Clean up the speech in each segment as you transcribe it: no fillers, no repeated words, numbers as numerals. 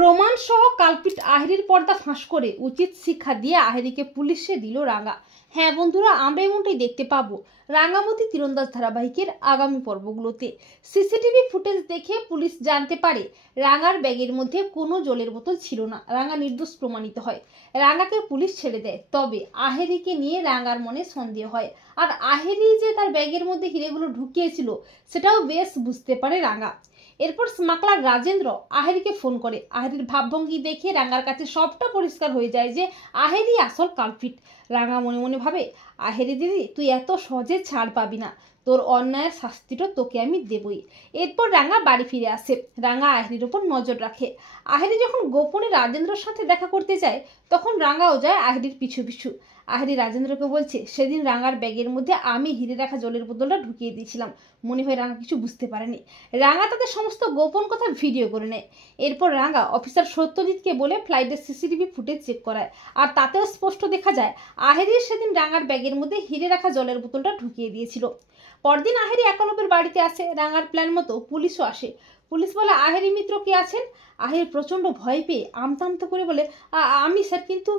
প্রমাণ সহ কালপিট আহিরির পর্দা ফাঁস করে উচিত শিক্ষা দিয়ে আহিরিকে পুলিশে দিল রাঙা। হ্যাঁ বন্ধুরা, আমরা এমনটাই দেখতে পাবো রাঙামতি তীরন্দাজ ধারাবাহিকের আগামী পর্বগুলোতে। সিসিটিভি ফুটেজ দেখে পুলিশ জানতে পারে রাঙার ব্যাগের মধ্যে কোনো জলের বোতল ছিল না। রাঙা নির্দোষ প্রমাণিত হয়, রাঙাকে পুলিশ ছেড়ে দেয়। তবে আহিরিকে নিয়ে রাঙার মনে সন্দেহ হয়, আর আহিরি যে তার ব্যাগের মধ্যে হিরেগুলো ঢুকিয়েছিল সেটাও বেশ বুঝতে পারে রাঙা। এরপর স্মাগলার রাজেন্দ্র আহিরিকে ফোন করে। আহিরির ভাবভঙ্গি দেখে রাঙার কাছে সবটা পরিষ্কার হয়ে যায় যে আহিরি আসল কালপিট। রাঙা মনে মনে ভাবে, আহিরি দিদি, তুই এত সহজে ছাড় পাবি না, তোর অন্যায়ের শাস্তিটা তোকে আমি দেবই। এরপর রাঙা বাড়ি ফিরে আসে। রাঙা আহিরির ওপর নজর রাখে। আহিরি যখন গোপনে রাজেন্দ্রর সাথে দেখা করতে যায় তখন রাঙাও যায় আহিরির পিছু পিছু। আহিরি রাজেন্দ্রকে বলছে, সেদিন রাঙার ব্যাগের মধ্যে আমি হিরে রাখা জলের বোতলটা ঢুকিয়ে দিয়েছিলাম। মনে হয় রাঙা কিছু বুঝতে পারেনি। রাঙা তাদের সমস্ত গোপন কথা ভিডিও করে নেয়। এরপর রাঙা অফিসার সত্যজিৎকে বলে ফ্লাইটের সিসিটিভি ফুটেজ চেক করায়, আর তাতেও স্পষ্ট দেখা যায় আহিরি সেদিন রাঙার ব্যাগের মধ্যে হিরে রাখা জলের বোতলটা ঢুকিয়ে দিয়েছিল। পরদিন আহিরি একলব্যের বাড়িতে আসে। রাঙার প্ল্যান মতো পুলিশও আসে। পুলিশ বলে, আহিরি মিত্র কে আছেন? আহিরি প্রচন্ড ভয় পেয়ে আমতা আমতা করে বলে, আমি স্যার, কিন্তু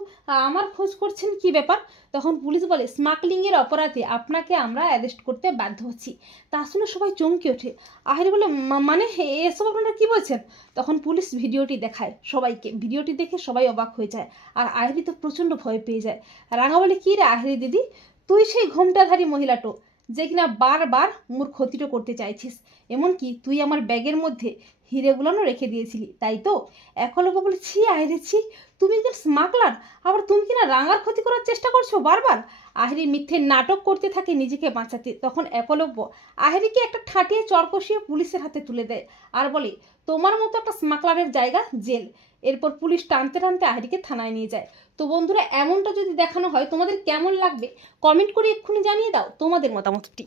আমার খোঁজ করছেন কি ব্যাপার? তখন পুলিশ বলে, স্মাগলিং এর অপরাধে আপনাকে আমরা অ্যারেস্ট করতে বাধ্য হচ্ছি। তা শুনে সবাই চমকে ওঠে। আহিরি বলে, মানে এসব আপনারা কি বলছেন? তখন পুলিশ ভিডিওটি দেখায় সবাইকে। ভিডিওটি দেখে সবাই অবাক হয়ে যায়, আর আহিরি তো প্রচন্ড ভয় পেয়ে যায়। রাঙা বলে, কি রে আহিরি দিদি, তুই সেই ঘোমটাধারী মহিলাটো যে কিনা বারবার মোর ক্ষতিটা করতে চাইছিস। এমনকি তুই আমার ব্যাগের মধ্যে হিরেগুলানো রেখে দিয়েছিলি, তাই তো? একলব্য বলে, ছি আহিরি ছি, তুমি একজন স্মাগলার, আবার তুমি কিনা রাঙার ক্ষতি করার চেষ্টা করছো বারবার। আহিরি মিথ্যে নাটক করতে থাকে নিজেকে বাঁচাতে। তখন একলব্য আহিরিকে একটা ঠাটিয়ে চড় কষিয়ে পুলিশের হাতে তুলে দেয়, আর বলে, তোমার মতো একটা স্মাগলারের জায়গা জেল। এরপর পুলিশ টানতে টানতে আহিরিকে থানায় নিয়ে যায়। তো বন্ধুরা, এমনটা যদি দেখানো হয় তোমাদের কেমন লাগবে কমেন্ট করে এক্ষুনি জানিয়ে দাও তোমাদের মতামতটি।